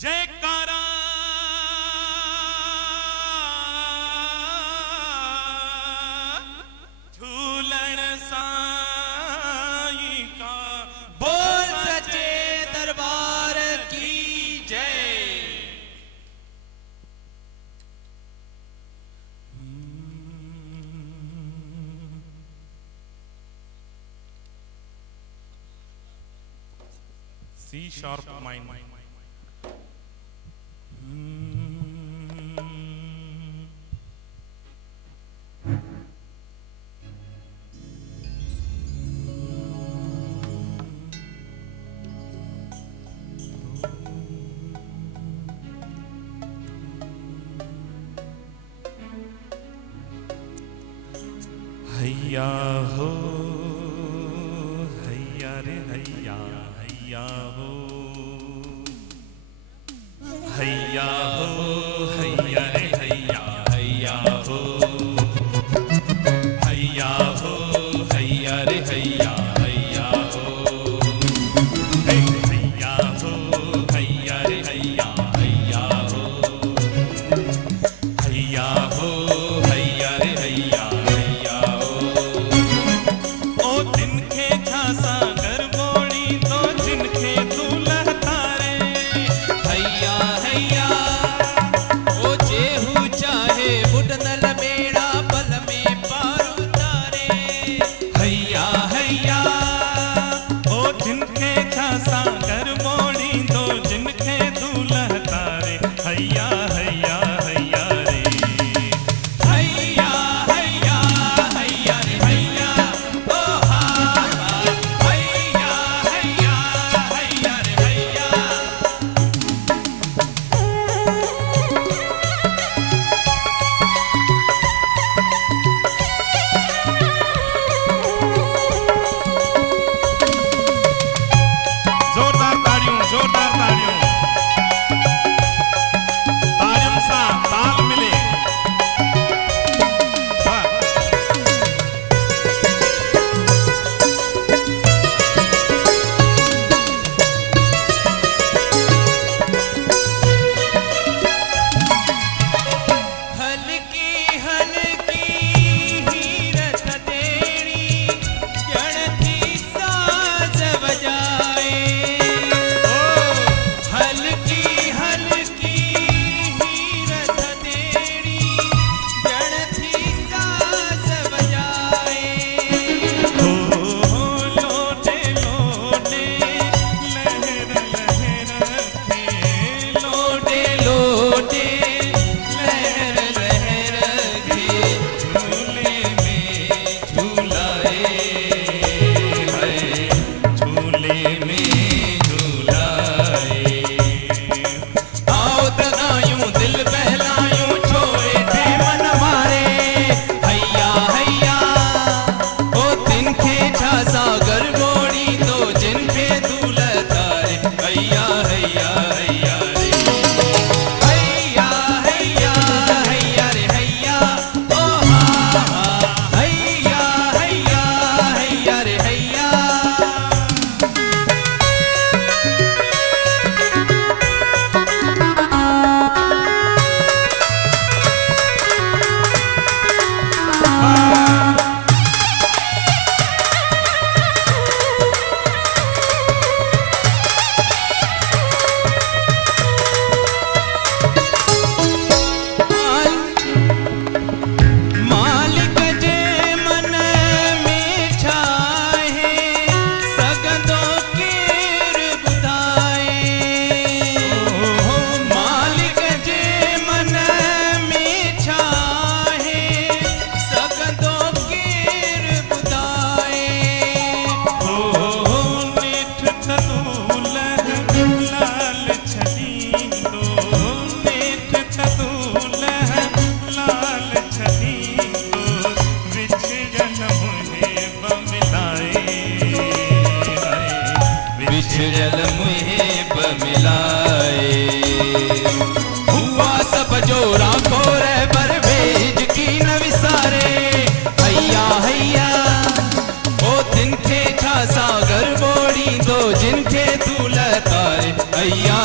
जयकारा झूलन साईं का बोल सच्चे दरबार की जय। C sharp minor। हैया हो हैया रे हैया हैया हो हैया हो हैया रे हैया हैया हो हैया हो हैया रे हैया हैया हो हैया हो हैया रे हैया हैया हो हैया हो हैया रे हैया हैया हो। ओ जिनके झांसा कर बोली तो जिनके दूल्हा तारे हैया हैया। ओ जेहू चाहे बुढ़नल मेरा बल में पार उतारे हैया हैया। ओ जिनके झांसा कर बोली तो जिनके दूल्हा तारे हैया हैया हैया रे हैया हैया हैया रे हैया। ओ हा हैया हैया हैया रे हैया। जोरदार तालियों जोरदार तालियों तालियों सा ताल मिले। हाँ। हल्की हल्की हीरत तेरी जड़ती साज बजाए। ओ हल्की हल्की हीरत तेरी जड़ती साज बजाए। हो लोटे लोटे लहर लहर के लोटे लोटे लहर लहर के झूले में झूलाए है झूले में झूलाए। आओ तगायूं दिल बहलायूं छोड़े थे मन मारे हैया हैया। ओ तिनके झांसा गर मोड़ी तो जिनके दूल्हा तारे हैया हैया हैया रे हैया हैया हैया रे हैया। ओ हा हैया हैया हैया रे हैया। मालिक जे मन में छाहे सगदो केर बुधाए। मालिक जे मन में छाहे सगदो केर बुधाए। हो नेठ तदूलह लाल छदींदो नेठ तदूलह लाल छदींदो विच जन्म है बमिलाए विच जन्म है बमिलाए। हुआ सब जो राखो रे परवेज की न विसारे हैया हैया। ओ तिनके झांसा गर बोड़ी दो जिनके दूल्हा तारे हैया